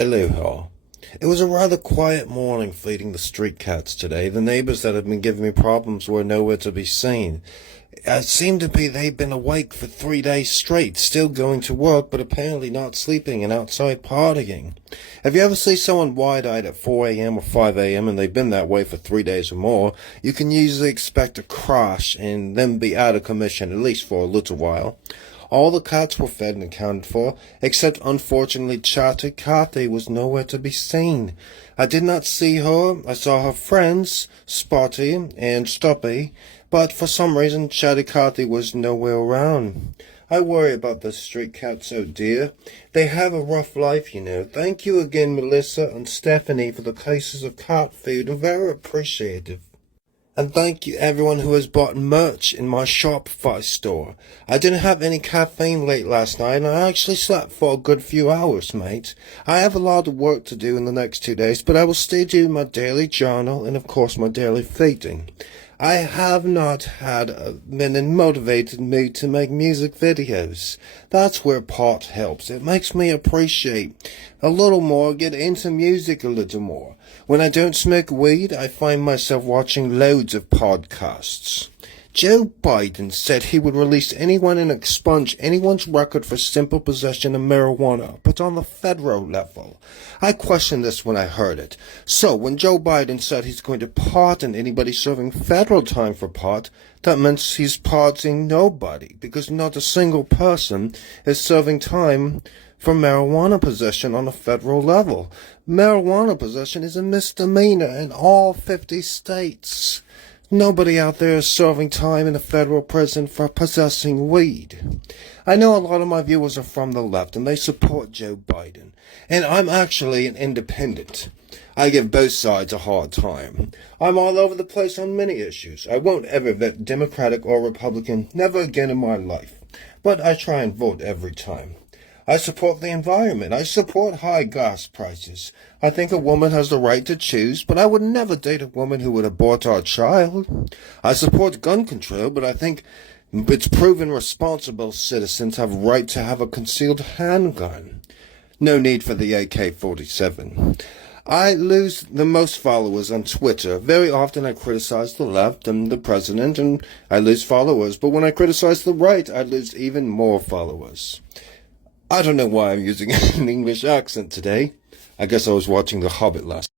Aloha. It was a rather quiet morning feeding the street cats today. The neighbors that had been giving me problems were nowhere to be seen. It seemed to be they'd been awake for 3 days straight, still going to work, but apparently not sleeping and outside partying. If you ever see someone wide-eyed at 4 a.m. or 5 a.m. and they've been that way for 3 days or more, you can usually expect a crash and then be out of commission, at least for a little while. All the cats were fed and accounted for, except unfortunately Chatty Cathy was nowhere to be seen. I did not see her. I saw her friends, Spotty and Stuppy, but for some reason Chatty Cathy was nowhere around. I worry about the street cats, oh dear. They have a rough life, you know. Thank you again, Melissa and Stephanie, for the cases of cat food. I'm very appreciative. And thank you everyone who has bought merch in my Shopify store. I didn't have any caffeine late last night and I actually slept for a good few hours, mate. I have a lot of work to do in the next 2 days, but I will still do my daily journal and of course my daily feeding. I have not been in motivated mood to make music videos. That's where pot helps. It makes me appreciate a little more, get into music a little more. When I don't smoke weed, I find myself watching loads of podcasts. Joe Biden said he would release anyone and expunge anyone's record for simple possession of marijuana, but on the federal level. I questioned this when I heard it. So, when Joe Biden said he's going to pardon anybody serving federal time for pot, that means he's pardoning nobody, because not a single person is serving time for marijuana possession on a federal level. Marijuana possession is a misdemeanor in all 50 states. Nobody out there is serving time in a federal prison for possessing weed. I know a lot of my viewers are from the left and they support Joe Biden. And I'm actually an independent. I give both sides a hard time. I'm all over the place on many issues. I won't ever vote Democratic or Republican, never again in my life. But I try and vote every time. I support the environment. I support high gas prices. I think a woman has the right to choose, but I would never date a woman who would abort our child. I support gun control, but I think it's proven responsible citizens have a right to have a concealed handgun. No need for the AK-47. I lose the most followers on Twitter. Very often I criticize the left and the president, and I lose followers. But when I criticize the right, I lose even more followers. I don't know why I'm using an English accent today. I guess I was watching The Hobbit last